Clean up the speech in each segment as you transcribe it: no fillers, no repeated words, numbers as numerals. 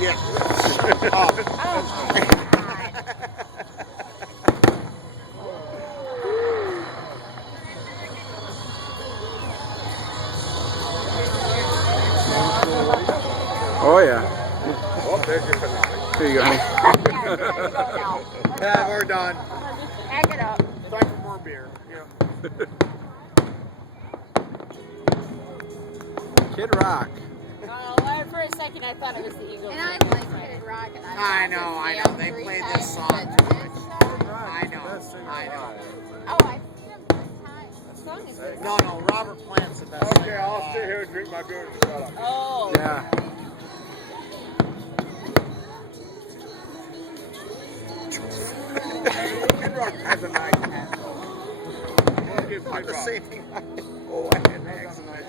Yeah. Oh yeah. Oh, there's your finale. Here you go. Yeah, we're done. Pack it up. Time for more beer. Yeah. Kid Rock. For a second, I thought it was the Eagles. And I like Kid Rock, and I know. They played this song too much. I know. Oh, I see him one time. The song is good. No, Robert Plant's the best. Okay, I'll sit here and drink my beer and shut up. Oh. Yeah. Kid Rock has a nice hat. Don't give Not Kid the Rock. same thing. Oh, I had an accident.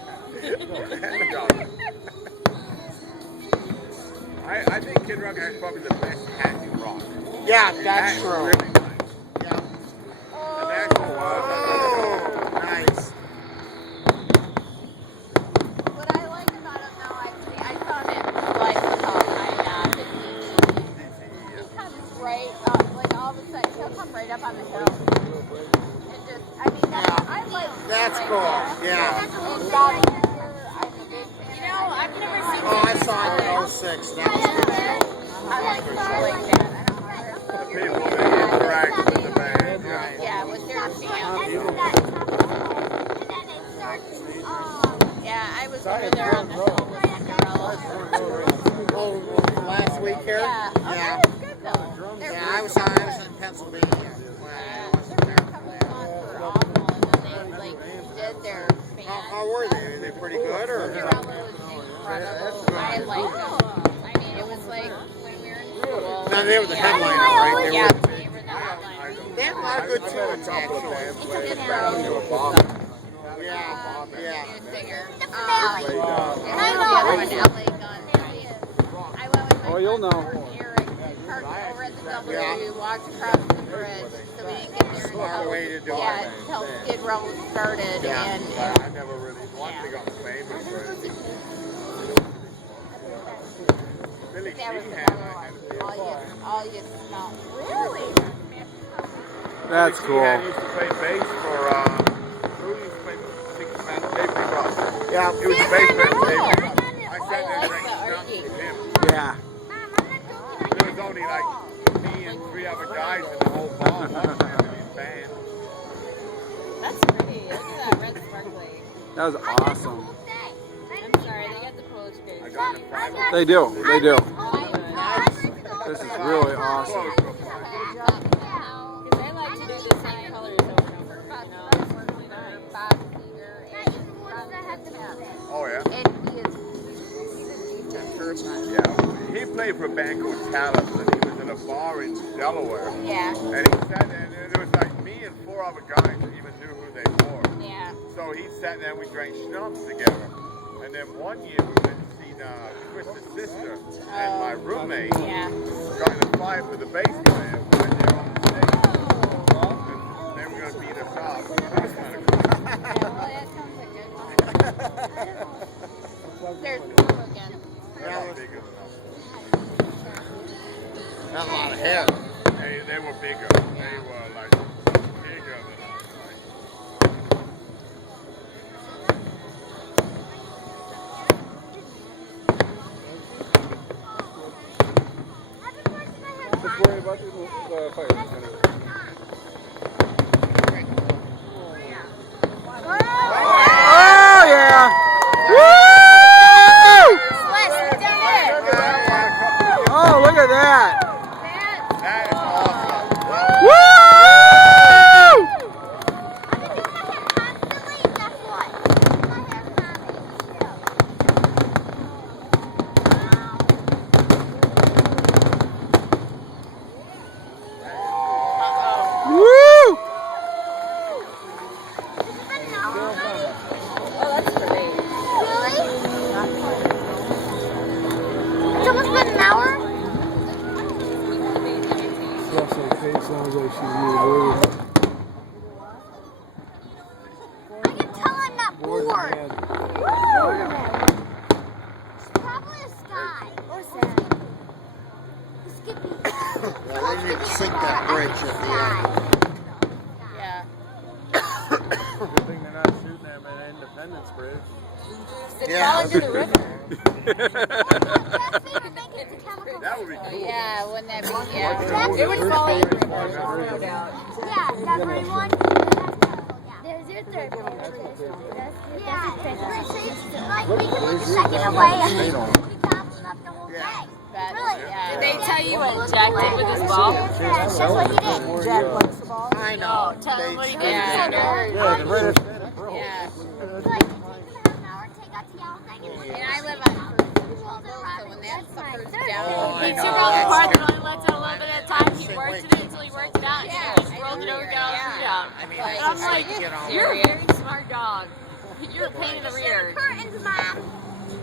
I think Kid Rock has probably the best hat in rock. Yeah, His that's hat's true. really nice. Yeah. The National was. Oh, nice. What I like about him, though, I found it like how kind of he comes right up, like all of a sudden he'll come right up on the hill. And just, I mean, I like. That's like cool. that. Yeah. And Bobby Seger, I'm a big fan. You know, I've never seen Oh, I saw it in 06. That was good. I like that. I don't know. The people that interact with the band. Yeah, with their fans. Yeah, I was over there on the hill with Cinderella. Oh, last week here? Yeah. Oh, Yeah. that was good though. Yeah, I was in Pennsylvania. When I wasn't there for that. Awful, and then they like did their How were they? Are they pretty good, or? Cinderella was incredible. I liked them. I mean, it was like when we were in school. No, they were the Yeah. headliners, right? They Yeah, were. they were the headliners. They had a lot of good tunes, actually. Yeah, yeah. Singer. I LA Guns. I went with my Oh, you'll know. Eric, parked over at the W, Yeah. walked across the bridge, so we didn't get there Smart way to do it. until Skid Row started, Yeah. and I never really wanted to go famous for it. Billy that was the Sheehan, better I had one. a beer All you smell. Really? That's Billy cool. Sheehan used to play bass for, who used to play for Six Man? David Ross. Yeah. He was the bass player for David Ross. I sat I there and like drank the schnapps Archie. with him. Yeah. There was only like me and 3 other guys in the whole bar watching him and his band. That's pretty. Look at that red sparkly. That was awesome. I'm sorry, they got the Polish I goods. got in a private. They do. They do. Nice. This is really awesome. Because I like to do the same colors over and over. You know, it's really nice. Bob Seger and Oh yeah? he is he's a decent person. Yeah. He played for a band called Talus, and he was in a bar in Delaware. Yeah, And he sat there, and there was like me and 4 other guys that even knew who they were. yeah. So he sat there and we drank schnapps together. And then one year we went to see Twisted Sister, and my roommate Yeah. got in a fight with the bass player right there on the stage. And they were going to beat us up. It was kind of cool. Yeah, well, that sounds like good. There's Blue again. They're not big enough. That's a lot of hair. They were bigger. They were like bigger than us. Just worry about the fire. Oh yeah! Woo! Oh, look at that! That is awesome. Woo! Woo! Oh, that's great. It's almost been an hour? Sounds like she's really I can tell I'm not bored. It's probably a sky. Or sand. Yeah, they need to sink that bridge at the end. Yeah. Good thing they're not shooting them at Independence Bridge. It Yeah. fell into the river. That would be cool. Yeah, wouldn't that be? Yeah. It would fall in the river, no doubt. Yeah, that's where you want. There's your third favorite. Yeah, like we can look a second away and we can count up the whole day. But, Really? yeah. Did they tell you what Jack did with his ball? That's what he did. Jack likes the ball. I know. Tell him what he did. Yeah. Yeah, the right at that it broke. Yeah. Like, it takes him half an hour to take out the yellow thing and And I live on First Street, so when that sucker's down, He took out the part that only lets out a little bit at a time. He worked it until he worked it out. And Yeah. he just rolled it over, got all the food out. I mean, Like, And I'm like, you know, you're a very smart dog. You're a pain in the rear. curtains, Mom.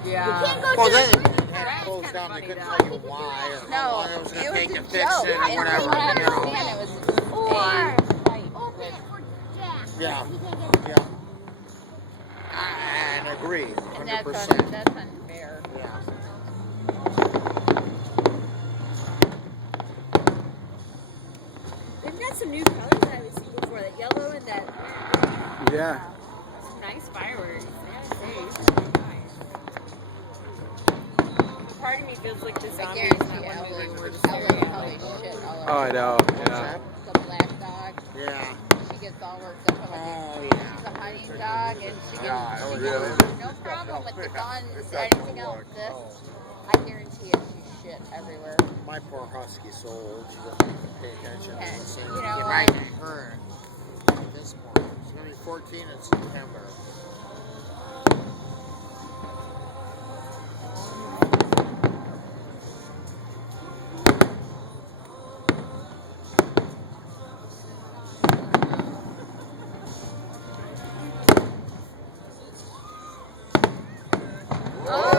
yeah. You can't go well, to then the it had closed down. They couldn't tell you why or how No, long it was going to take a to fix joke. it or And whatever. from what I You know. understand, it was or a fight open with it for Jack. Yeah. He can't get Yeah. I agree, and 100%. that's unfair. Yeah. They've got some new colors I haven't seen before. That yellow and that Yeah. some nice fireworks. Part of me feels like the I zombies. guarantee Ellie probably shit all over Oh, I know. What's Yeah. that? the black dog. Yeah. She gets all worked up about it. Oh, She's yeah. a hunting dog, and she Yeah, gets oh, she really? goes, no problem with the guns, anything else. This, I guarantee you, she's shit everywhere. My poor husky's so old, she doesn't even pay attention to And, this thing. you know, You're right at her at this point. She's going to be 14 in September.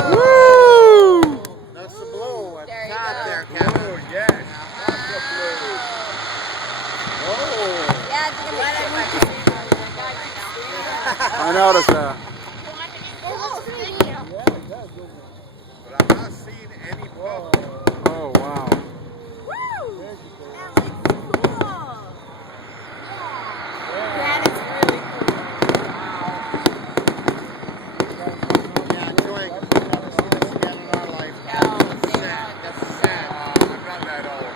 Woo! That's the blue at There the you top go. there, Kevin. Oh, yes. That's the blue. Oh. Yeah, it's gonna be shit I noticed that. it looks pretty. But I'm not seeing any bubbles. Oh, wow. That is really cool. Yeah, Joy, we've never seen this again in our lifetime. No, That's sad. That's sad. I'm not that old.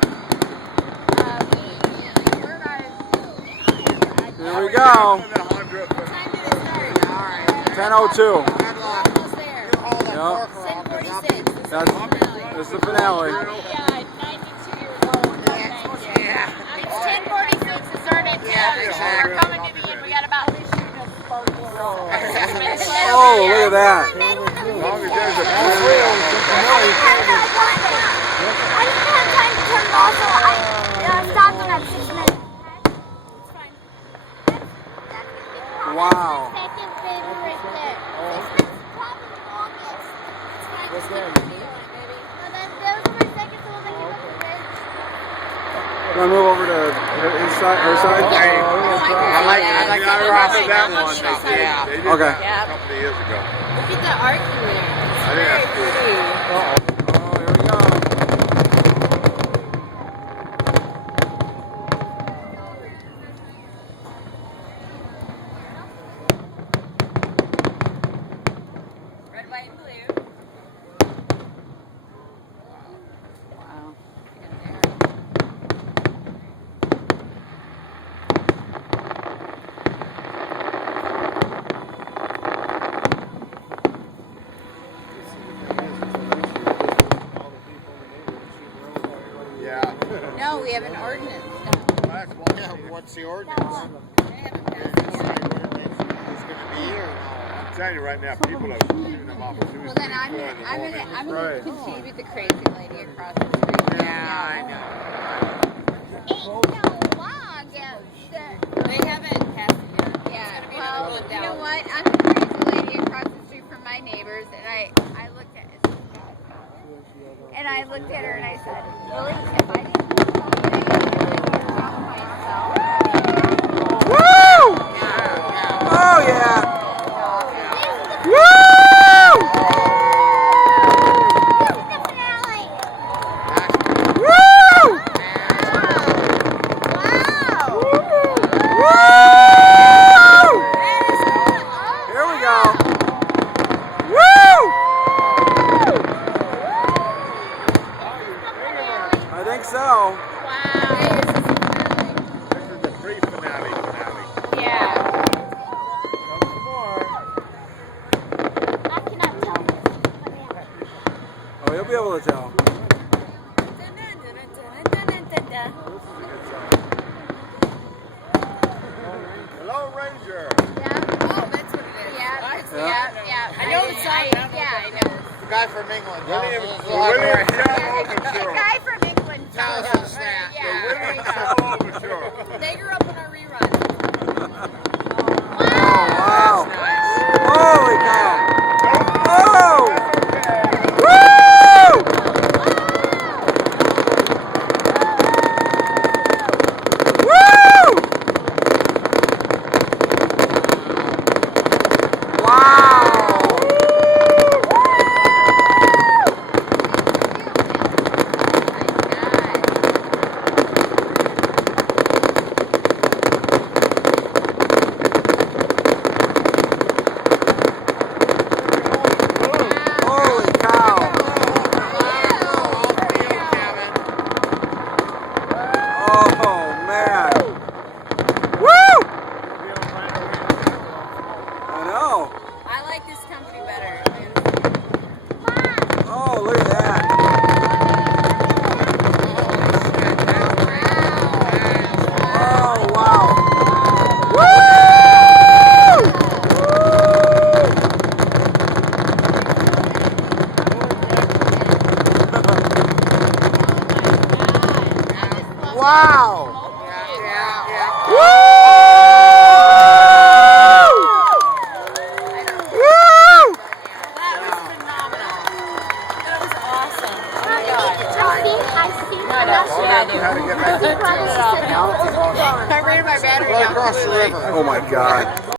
We're not as Here we go. I'm 100, but Time did it start? All right. 10:02. Good luck. Almost there. You haul that Yeah. pork around, 'cause I'll be- 10:46. That's the finale. Yeah, 92 years old. Thank you. Yeah. It's 10:46. It started. Yeah, exactly. We're coming to the end. We got about. Oh, look at that. as long as there's a I didn't have time to turn it off, so I stopped when at 6 minutes. It's fine. That's Wow. second favorite right there. This is probably the longest. It's fine. Just keep the video on it, baby. No, those are my seconds, the ones I came up with. Want to move over to his side, her side? I like I rock remember that one. stuff. They did, Yeah. they did Okay. that Yeah. a couple of years ago. Look at the arc in there. I think It's that's very pretty. Oh, here we go. Red, white, and blue. wow. Yeah. No, we have an ordinance. That's one. Yeah, what's the ordinance? They haven't passed it yet. Who's going to be here? I'm telling you right now, people are shooting them off as soon Well, as then they I'm go gonna, in the I'm morning. gonna, I'm gonna Right. continue with the crazy lady across the street. Yeah, I know. Ain't no log out there. They haven't passed it yet. Yeah, It's gonna be well, another one you know down. what? I'm the crazy lady across the street from my neighbors, and I looked at it. And I looked at her and I said, really? If I didn't do something, I would myself. Woo! Yeah, Oh, yeah. Woo! This is the finale. yeah. Woo! And Wow. This is the pre-finale finale. Yeah. Come some more. I cannot tell. Oh, you'll be able to tell. Hello, Ranger. Oh, that's what it is. Yeah. I know the song. Yeah, I know. The guy from England. William William Tell The Overture. guy from England Tells tells us that. Yeah, there you William go. Tell Overture. They grew up in our rerun. Wow. Nice. Holy cow. Oh! Okay. Woo! Woo! Wow! Holy cow! All for you, Kevin. Oh man! Woo! I know. I like this company better. Oh, look at that. Oh wow! Woo! Wow! Yeah. Woo! Woo! That was phenomenal. That was awesome. Oh my I see. Well, I knew how to get back to I I ran my battery Well, down across the completely. river. Oh my God!